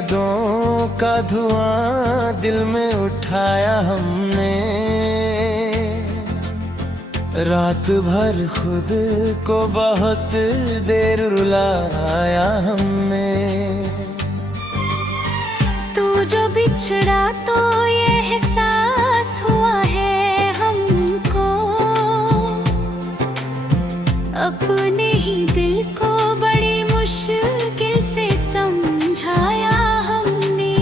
यादों का धुआं दिल में उठाया हमने। रात भर खुद को बहुत देर रुलाया हमने। तू जो बिछड़ा तो ये एहसास हुआ है हमको, अपने ही दिल को बड़ी मुश्किल से समझाया हमने।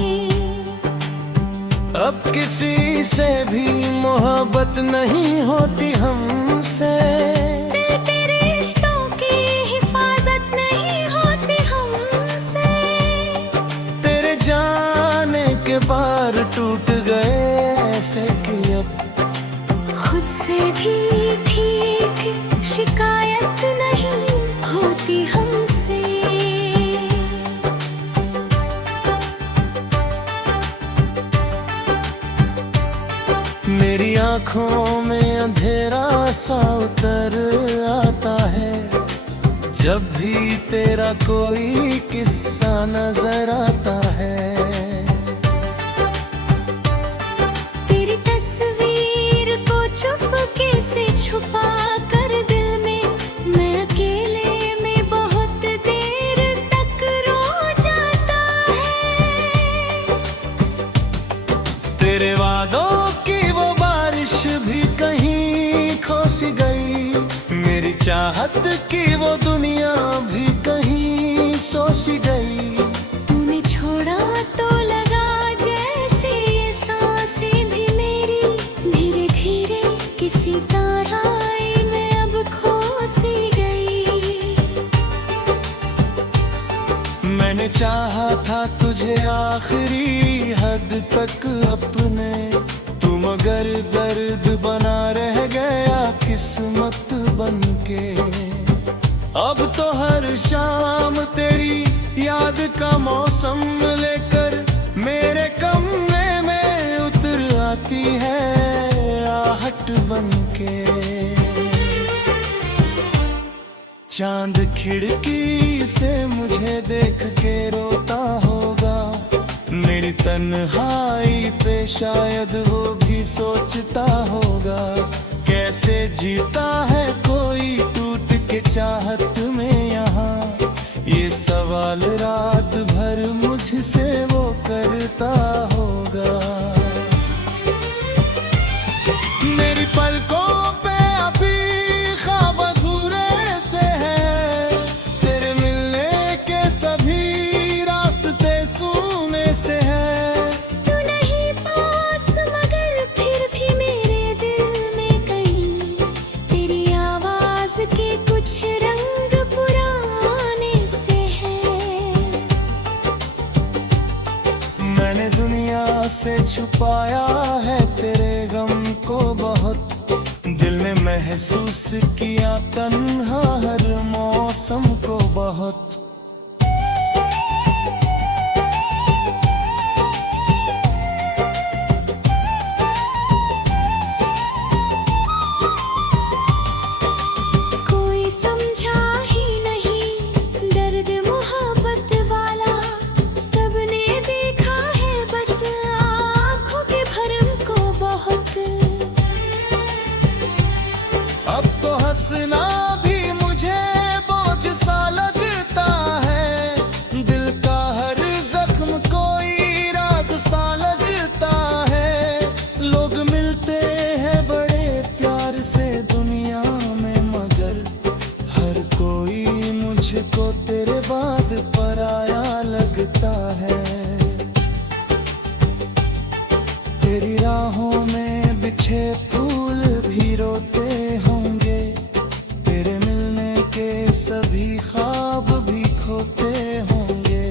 अब किसी से भी मोहब्बत नहीं होती हमसे, दिल के रिश्तों की हिफाजत नहीं होती हमसे। तेरे जाने के बार टूट गए ऐसे कि अब खुद से भी ठीक शिकायत नहीं होती हमसे। मेरी आँखों में अंधेरा सा उतर आता है जब भी तेरा कोई किस्सा नजर आता है। तेरी तस्वीर को चुपके से छुपा कर दिल में मैं अकेले में बहुत देर तक रो जाता है। तेरे वादों की वो बारिश भी कहीं खो सी गई, मेरी चाहत की वो दुनिया भी कहीं सो सी गई। तूने छोड़ा तो लगा जैसे ये सांसें भी मेरी धीरे धीरे किसी तराई में अब खो सी गई। मैंने चाहा था तुझे आखिरी हद तक अपने, तू मगर दर्द बना रह गया किस्मत बनके। अब तो हर शाम तेरी याद का मौसम लेकर मेरे कमरे में उतर आती है आहट बनके। चांद खिड़की से मुझे देख के रोता होगा, मेरी तन्हाई पे शायद वो भी सोचता होगा। कैसे जीता है कोई टूट के चाहत में यहाँ, ये सवाल रात भर मुझसे वो करता होगा। मेरी पलकों पे अभी ख्वाब अधूरे से है, तेरे मिलने के सभी रास्ते सूने से है। तू नहीं पास मगर फिर भी मेरे दिल में कहीं तेरी आवाज के कुछ रंग पुराने से है। मैंने दुनिया से छुपाया है तेरे गम को बहुत, दिल में महसूस किया तन्हा हर मौसम को बहुत। कोई समझा ही नहीं दर्द मोहब्बत वाला, सबने देखा है बस आँखों के भरम को बहुत। अब तो हंसना भी मुझे बोझ सा लगता है, दिल का हर जख्म कोई राज सा लगता है। लोग मिलते हैं बड़े प्यार से दुनिया में मगर हर कोई मुझको तेरे बाद पराया लगता है। तेरी राहों में बिछे फूल भी रोते होंगे, तेरे मिलने के सभी ख्वाब भी खोते होंगे।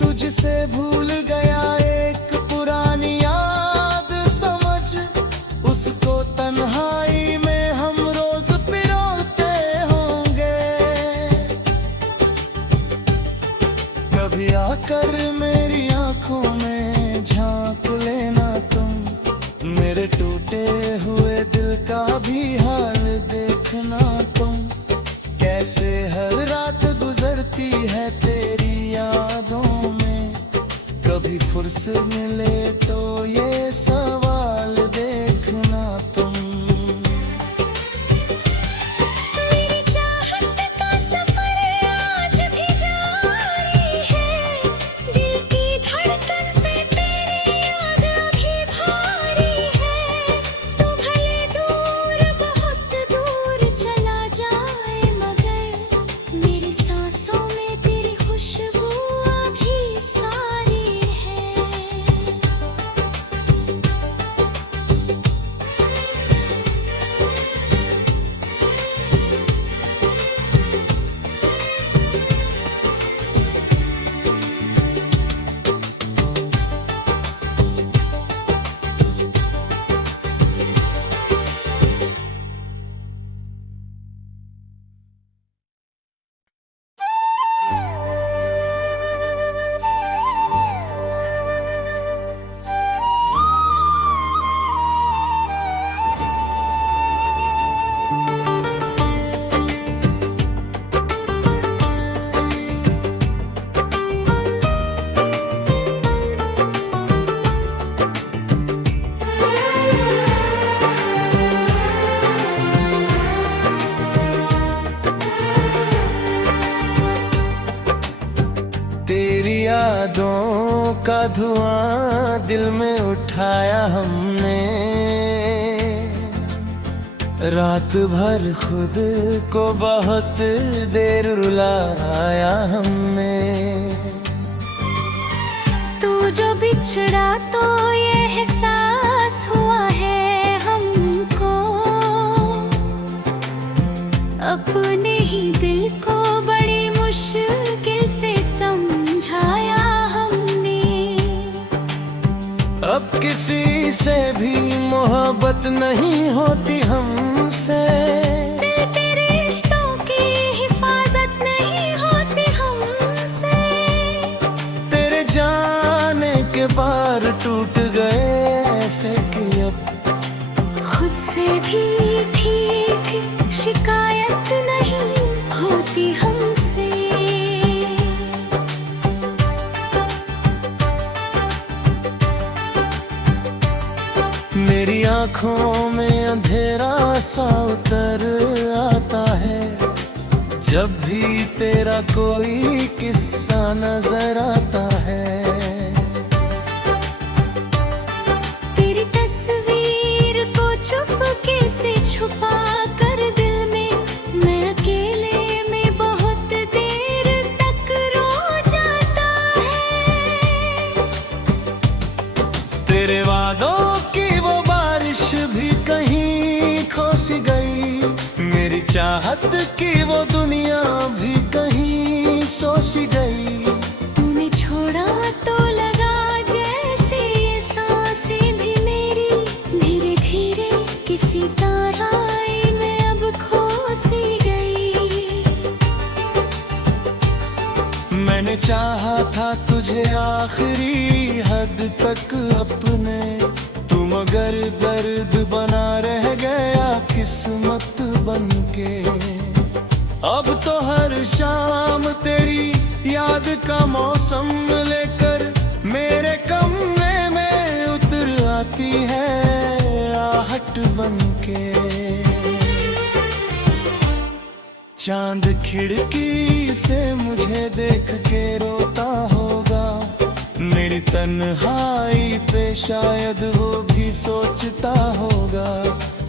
तुझसे भूल गया एक पुरानी याद समझ, उसको तन्हाई में हम रोज पिरोते होंगे। कभी आकर मेरी आंखों में झांक लेना तुम, मेरे टूटे हुए दिल का भी हाल देखना तुम। कैसे हर रात गुजरती है तेरी यादों में, से मिले तो ये सवाल देखना तुम। मेरी चाहत का सफर आज भी जारी है, दिल की धड़कन पे तेरी याद अभी भारी है। तू भले दूर बहुत दूर चला जाए, मगर मेरी सांसों में तेरी खुशबू अभी सारी है। तेरी यादों का धुआं दिल में उठाया हमने, रात भर खुद को बहुत देर रुलाया हमने। तू जो बिछड़ा तो ये एहसास हुआ है हमको, अपने ही दिल को बड़ी मुश्किल से समझाया हमने। अब किसी से भी मोहब्बत नहीं होती हमसे, दिल के रिश्तों की हिफाजत नहीं होती हमसे। तेरे जाने के बाद टूट गए ऐसे कि अब खुद से भी ठीक शिकायत नहीं होती हमसे। मेरी आँखों में अंधेरा सा उतर आता है, जब भी तेरा कोई किस्सा नजर आता है। तेरी तस्वीर को चुपके से छुपा कर दिल में मैं अकेले में बहुत देर तक रो जाता है। तेरे वादों की वो बारिश भी कहीं खो सी गई, मेरी चाहत की वो दुनिया भी कहीं सो सी गई। तूने छोड़ा तो लगा जैसे ये सांसें भी मेरी धीरे धीरे किसी ताराई में अब खो सी गई। मैंने चाहा था तुझे आखिरी हद तक अपने, तू मगर दर्द बना रह गया किस्मत बनके। अब तो हर शाम तेरी याद का मौसम लेकर मेरे कमरे में उतर आती है आहट बनके। चांद खिड़की से मुझे देख के रोता होगा, मेरी तन्हाई पे शायद वो भी सोचता होगा।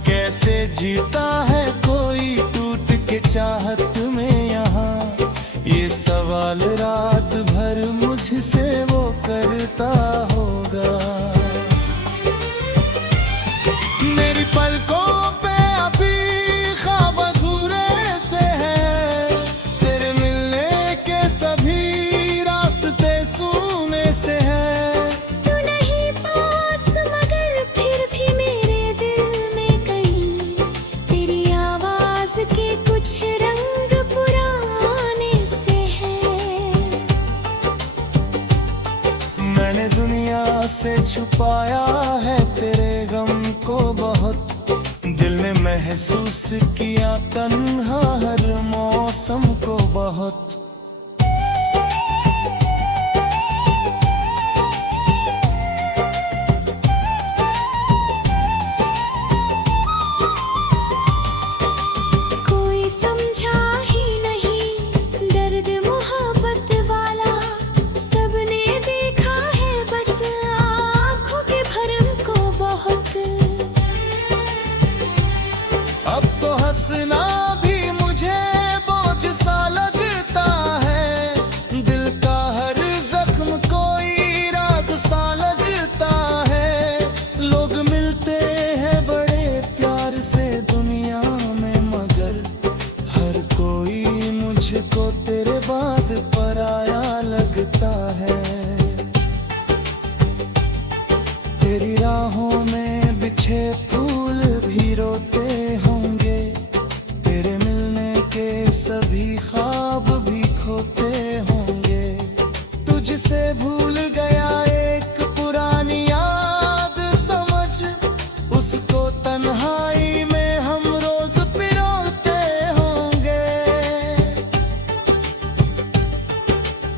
कैसे जीता है कोई टूट के चाहत में यहाँ, ये सवाल रात भर मुझसे वो करता होगा। मेरी पलकों पे अभी ख्वाब अधूरे से है, तेरे मिलने के सभी रास्ते सूने से है। तू नहीं पास मगर फिर भी मेरे दिल में कहीं तेरी आवाज के कुछ रंग पुराने से है। मैंने दुनिया से छुपाया है तेरे गम को बहुत, दिल ने महसूस किया तन्हा हर मौसम को बहुत। तेरे बाद पराया लगता है। तेरी राहों में बिछे फूल भी रोते होंगे, तेरे मिलने के सभी ख्वाब भी खोते होंगे। तुझसे भूल गया एक पुरानी याद समझ, उसको तन्हाई में हम रोज पिरोते होंगे।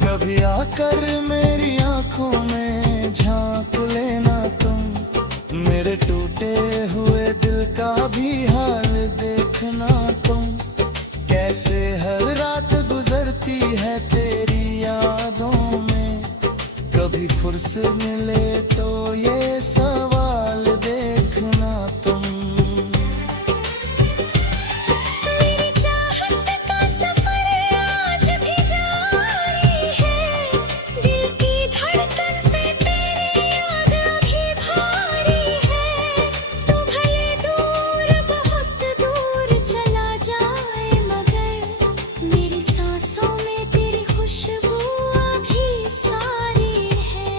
कभी आकर मेरी आंखों में झांक लेना तुम, मेरे टूटे हुए दिल का भी हाल देखना तुम। कैसे हर रात गुजरती है तेरी यादों में, कभी फुर्सत मिले तो ये सवाल देखना तुम। मेरी चाहत का सफर आज भी जारी है, दिल की धड़कन पे तेरी याद अभी भारी है। तू भले दूर बहुत दूर चला जाए, मगर मेरी सांसों में तेरी खुशबू अभी सारी है।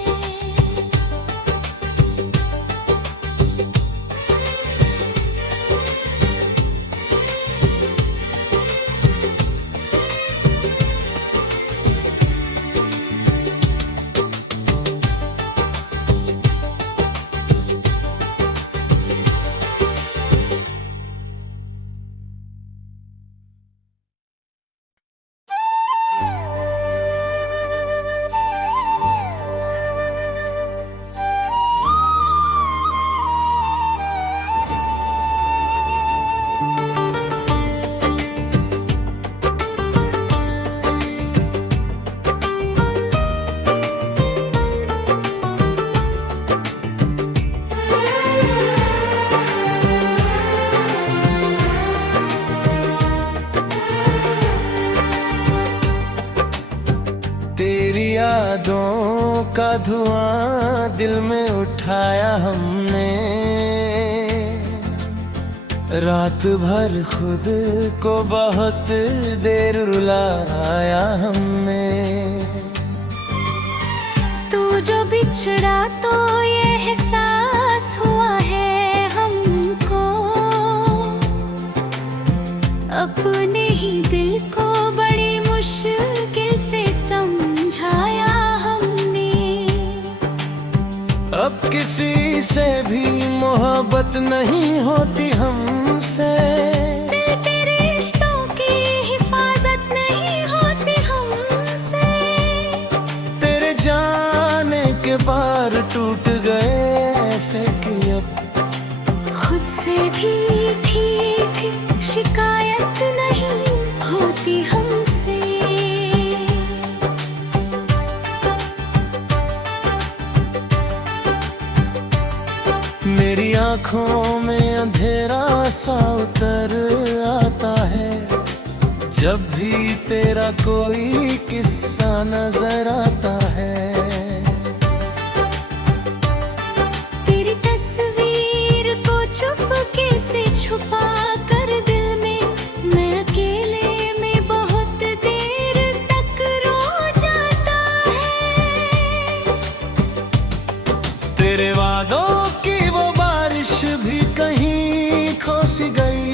तेरी यादों का धुआं दिल में उठाया हमने, रात भर खुद को बहुत देर रुलाया हमने। तू जो बिछड़ा तो ये एहसास हुआ है हमको, अपने ही दिल को बड़ी मुश्किल से समझाया हमने। अब किसी से भी मोहब्बत नहीं होती हमसे, दिल के रिश्तों की हिफाजत नहीं होती हमसे। तेरे जाने के बार टूट गए ऐसे कि अब खुद से भी ठीक शिकायत नहीं होती हमसे। मेरी आंखों में अंधेरा सा उतर आता है, जब भी तेरा कोई किस्सा नजर आता है। तेरी तस्वीर को चुपके से छुपा कर दिल में मैं अकेले में बहुत देर तक रो जाता है। तेरे वादों की वो बारिश भी कहीं खो सी गई,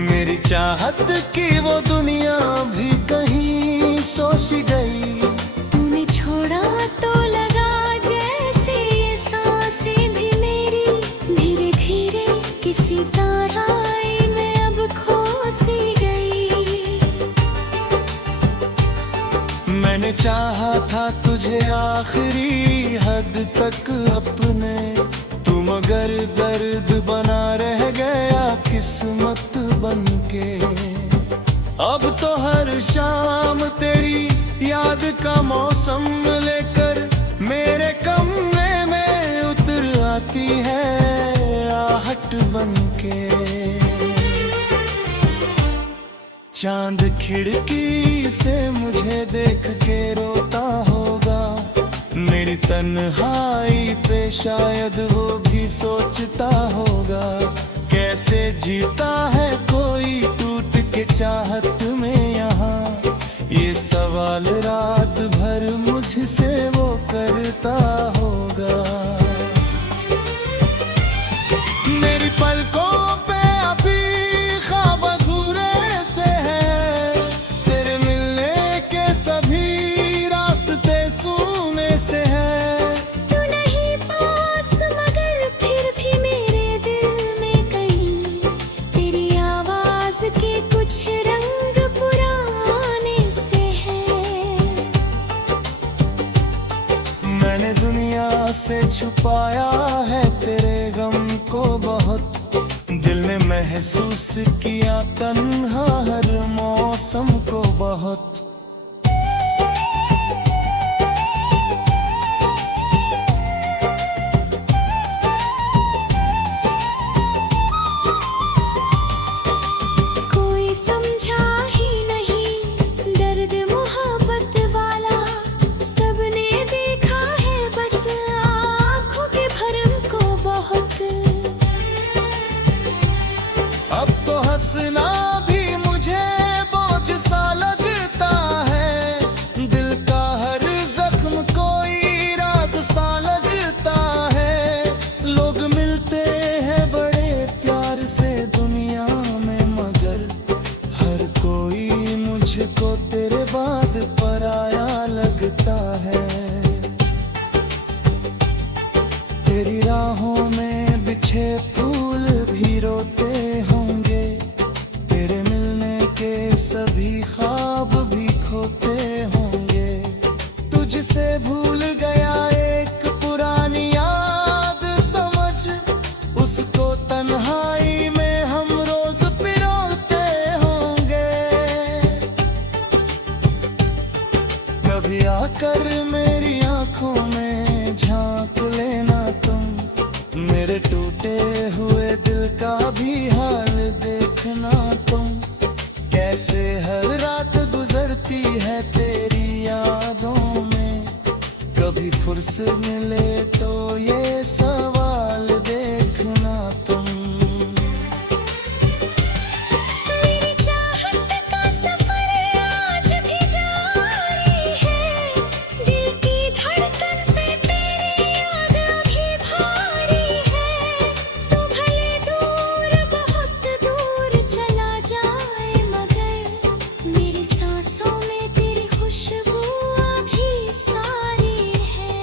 मेरी चाहत की वो दुनिया भी कहीं सो सी गई। तूने छोड़ा तो लगा जैसे ये सांसें भी मेरी धीरे धीरे किसी तराई में अब खो सी गई। मैंने चाहा था तुझे आखिरी हद तक अपने, तू मगर दर्द बना रह गया किस्मत बनके। अब तो हर शाम तेरी याद का मौसम लेकर मेरे कमरे में उतर आती है आहट बनके। चांद खिड़की से मुझे देख के रोता होगा, मेरी तन्हाई पे शायद वो भी सोचता होगा। कैसे जीता है कोई टूट के चाहत में यहाँ, ये सवाल रात भर मुझसे वो करता होगा। मेरी पलकों पे अभी ख्वाब अधूरे से है, तेरे मिलने के सभी रास्ते सूने से है। तू नहीं पास मगर फिर भी मेरे दिल में कहीं तेरी आवाज के कुछ रंग पुराने से है। मैंने दुनिया से छुपाया है तेरे गम को बहुत, दिल में महसूस किया तन्हा हर मौसम को बहुत। कोई समझा ही नहीं दर्द मोहब्बत वाला, सबने देखा है बस आँखों के भरम को बहुत। अब तो हंसना भी मुझे बोझ सा लगता है, दिल का हर जख्म कोई राज सा लगता है। लोग मिलते हैं बड़े प्यार से दुनिया में, मगर हर कोई मुझको तेरे बाद पराया लगता है। तेरी राहों में बिछे फूल भी रोते होंगे, तेरे मिलने के सभी ख्वाब भी खोते होंगे। तुझसे भूल गया एक पुरानी याद समझ, उसको तन्हाई में हम रोज पिरोते होंगे। कभी आकर मेरी आंखों में झांक लेना तुम, मेरे टूटे हुए दिल का भी हाल देखना तुम। कैसे हर रात गुजरती है तेरी यादों में, कभी फुर्सत मिले तो ये सवाल देखना तुम। मेरी चाहत का सफर आज भी जारी है, दिल की धड़कन पे तेरी याद अभी भारी है। तू भले दूर बहुत दूर चला जाए, मगर मेरी सांसों में तेरी खुशबू अभी सारी है।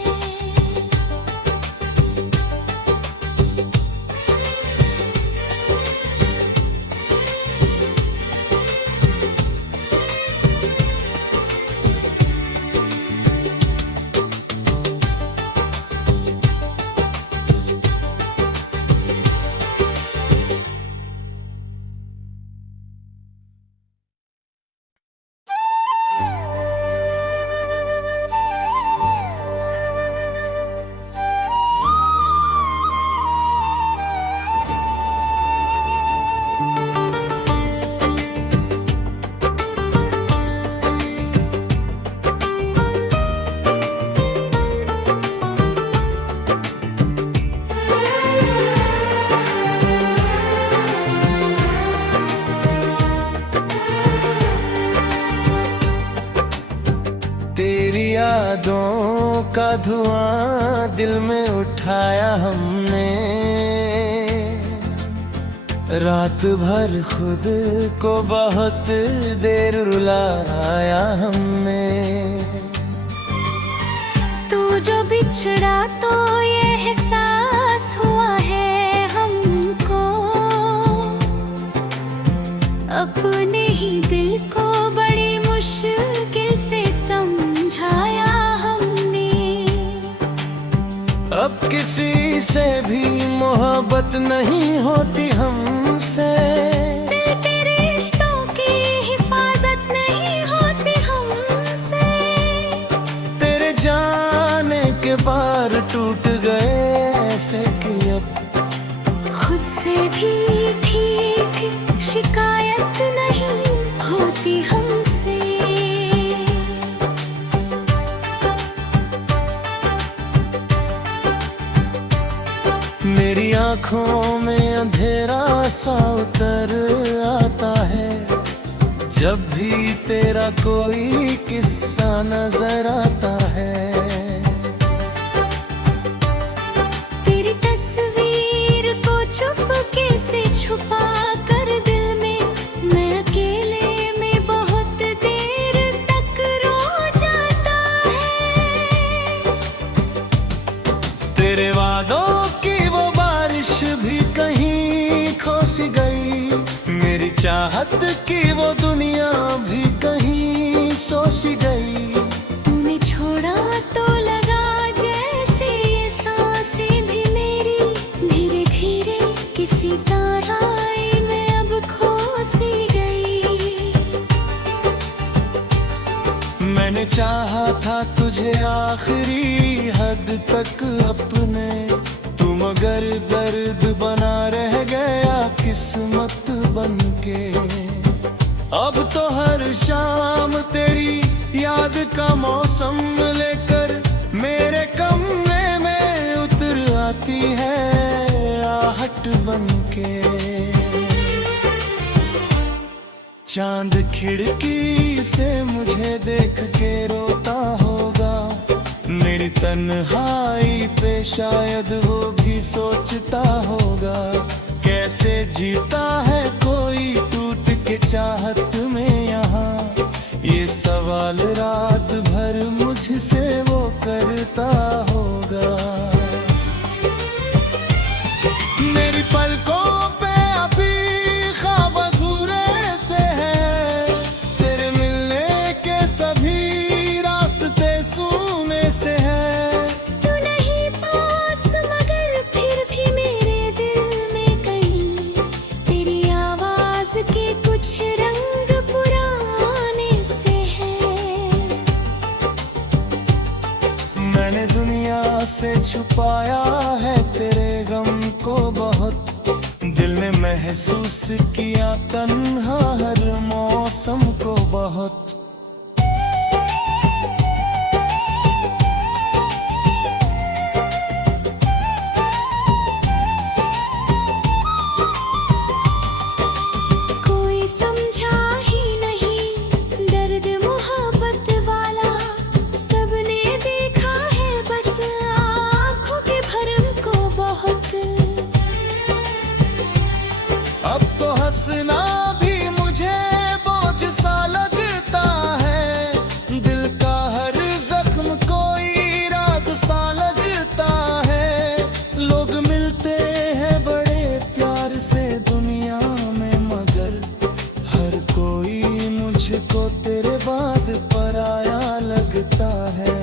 तेरी यादों का धुआं दिल में उठाया हमने, रात भर खुद को बहुत देर रुलाया हमने। तू जो बिछड़ा तो ये एहसास हुआ है हमको, अपने ही दिल को बड़ी मुश्किल से समझाया हमने। अब किसी से भी मोहब्बत नहीं होती हमसे, दिल के रिश्तों की हिफाजत नहीं होती हमसे। तेरे जाने के बार टूट गए ऐसे कि अब खुद से भी ठीक शिकायत नहीं होती हमसे। मेरी आँखों में अंधेरा सा उतर आता है, जब भी तेरा कोई किस्सा नजर आता है। तेरी तस्वीर को चुपके से छुपा कर दिल में मैं अकेले में बहुत देर तक रो जाता है। तेरे वादों की वो बारिश भी कहीं खो सी गई, मेरी चाहत की वो दुनिया भी कहीं सो सी गई। तूने छोड़ा तो लगा जैसे ये सांसें भी मेरी धीरे धीरे किसी तराई में अब खो सी गई। मैंने चाहा था तुझे आखिरी हद तक अपने, तू मगर दर्द बना रह गया किस्मत बनके। अब तो हर शाम तेरी याद का मौसम लेकर मेरे कमरे में उतर आती है आहट बनके। चांद खिड़की से मुझे देख के रोता होगा, मेरी तन्हाई पे शायद वो भी सोचता होगा। कैसे जीता है कोई टूट के चाहत में यहाँ, ये सवाल रात भर मुझसे वो करता होगा। मेरी पलकों पे अभी ख्वाब अधूरे से है, तेरे मिलने के सभी रास्ते सूने से है। तू नहीं पास मगर फिर भी मेरे दिल में कहीं तेरी आवाज के कुछ रंग पुराने से है। मैंने दुनिया से छुपाया है तेरे गम को बहुत, दिल ने महसूस किया तन्हा हर मौसम को बहुत। कोई समझा ही नहीं दर्द मोहब्बत वाला, सबने देखा है बस आँखों के भरम को बहुत। अब तो हंसना भी मुझे बोझ सा लगता है, दिल का हर जख्म कोई राज सा लगता है। लोग मिलते हैं बड़े प्यार से दुनिया में, मगर हर कोई मुझको तेरे बाद पराया लगता है।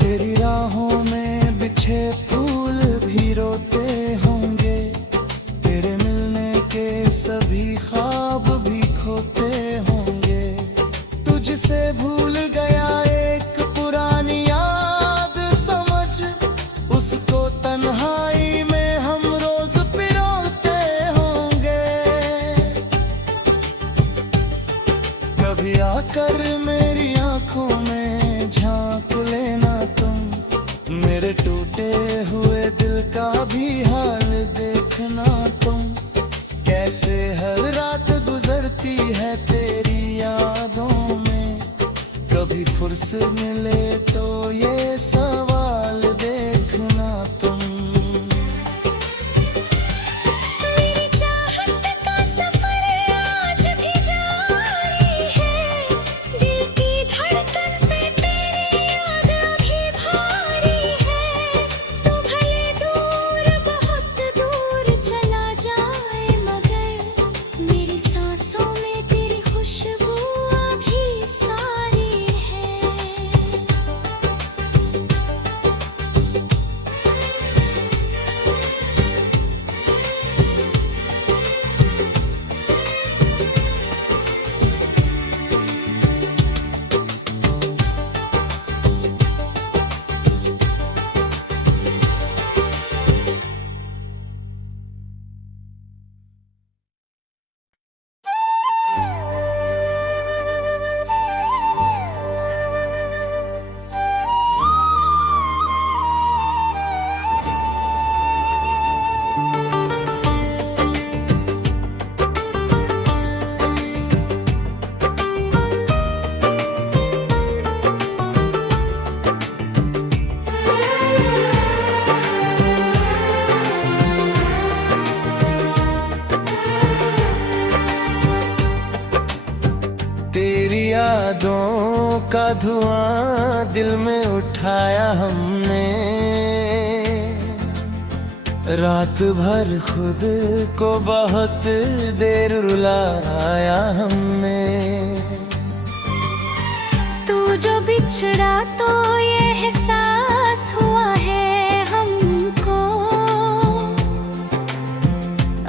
तेरी राहों में बिछे फूल भी रोते होंगे, तेरे मिलने के सभी ख्वाब भी खोते होंगे। तुझसे भूल गया एक पुरानी याद समझ, उसको तन्हाई में हम रोज पिरोते होंगे। कभी आकर मेरी आंखों में झांक लेना तुम, मेरे टूटे हुए दिल का भी हाल देखना तुम। कैसे हर रात गुजरती है तेरी यादों में, कभी फुर्सत मिले तो ये सवाल देखना तुम। मेरी चाहत का सफर आज भी जारी है, दिल की धड़कन पे तेरी याद अभी भारी है। तू भले दूर बहुत दूर चला जाए मगर मेरी सांसों में तेरी खुशबू अभी सारी है। यादों का धुआं दिल में उठाया हमने, रात भर खुद को बहुत देर रुलाया हमने। तू जो बिछड़ा तो ये एहसास हुआ है हमको,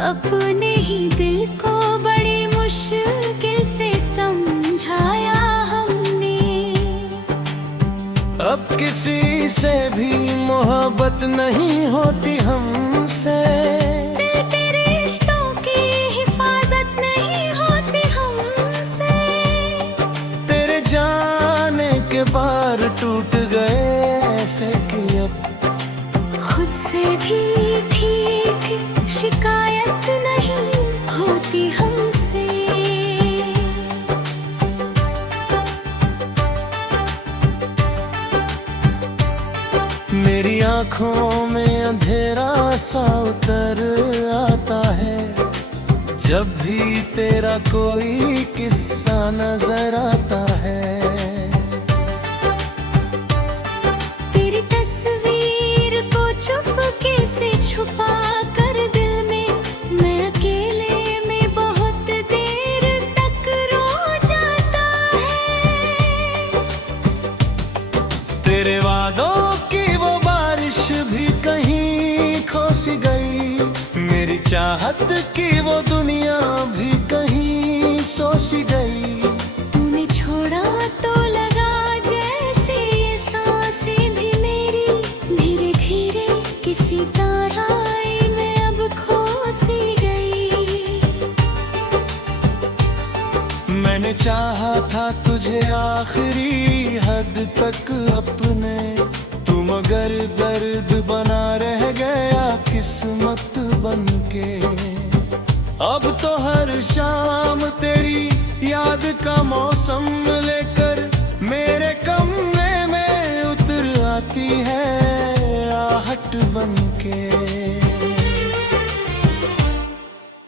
अपने ही दिल को बड़ी मुश्किल से समझाया हमने। अब किसी से भी मोहब्बत नहीं होती हमसे, दिल के रिश्तों की हिफाजत नहीं होती हमसे। तेरे जाने के बार टूट गए ऐसे कि अब खुद से भी ठीक शिकायत नहीं होती हमसे। मेरी आँखों में अंधेरा सा उतर आता है, जब भी तेरा कोई किस्सा नजर आता है। तेरी तस्वीर को चुपके से छुपा कर दिल में मैं अकेले में बहुत देर तक रो जाता है। तेरे वादों की वो बारिश भी कहीं खो सी गई, मेरी चाहत की वो दुनिया भी कहीं सो सी गई। तूने छोड़ा तो लगा जैसे ये सांसें भी मेरी धीरे धीरे किसी तराई में अब खो सी गई। मैंने चाहा था तुझे आखिरी हद तक अपने, तू मगर दर्द बना रह गया किस्मत बनके। अब तो हर शाम तेरी याद का मौसम लेकर मेरे कमरे में उतर आती है आहट बनके।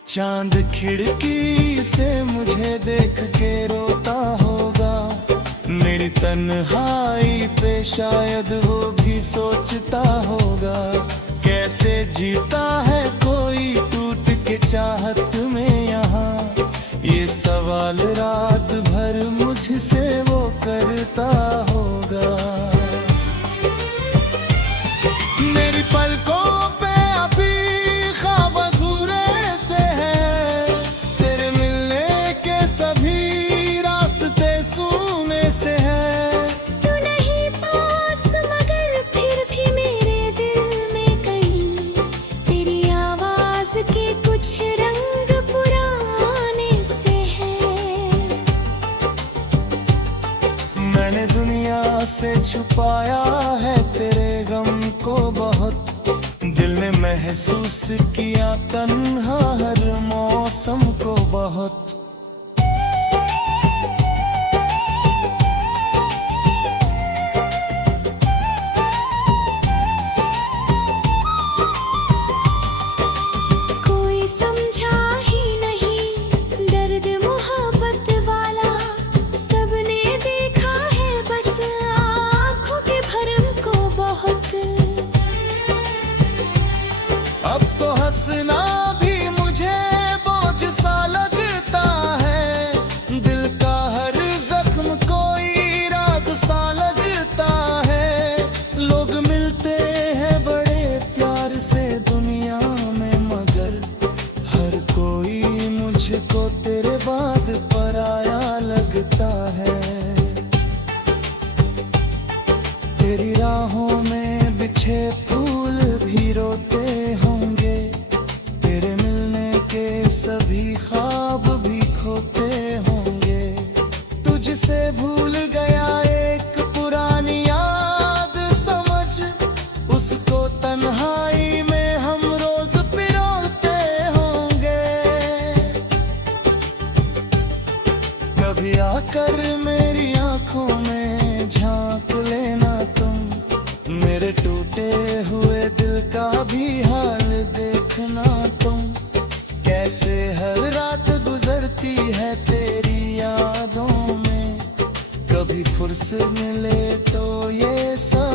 चांद खिड़की से मुझे देख के रोता होगा, मेरी तन्हाई पे शायद वो भी सोचता होगा। कैसे जीता है कोई टूट के चाहत में यहाँ, ये सवाल रात भर मुझसे वो करता होगा। मेरी पलकों पे अभी ख्वाब अधूरे से है, तेरे मिलने के सभी रास्ते सूने से है। तू नहीं पास मगर फिर भी मेरे दिल में कहीं तेरी आवाज के कुछ रंग पुराने से है। मैंने दुनिया से छुपाया है तेरे गम को बहुत, दिल ने महसूस किया तन्हा हर मौसम को बहुत। कोई समझा ही नहीं दर्द मोहब्बत वाला, सबने देखा है बस आँखों के भरम को बहुत। अब तो हंसना भी मुझे बोझ सा लगता है, दिल का हर जख्म कोई राज सा लगता है। लोग मिलते हैं बड़े प्यार से दुनिया में, मगर हर कोई मुझको तेरे बाद पराया लगता है। तेरी राहों में बिछे फूल भी रोते होंगे, तेरे मिलने के सभी ख्वाब भी खोते होंगे। तुझसे भूल गया एक पुरानी याद समझ, उसको तन्हाई में हम रोज पिरोते होंगे। कभी आकर मेरी आंखों में झांक लेना तुम, मेरे टूटे हुए दिल का भी हाल देखना तुम। कैसे हर रात गुजरती है तेरी यादों में, फुर्सत मिले तो ये सब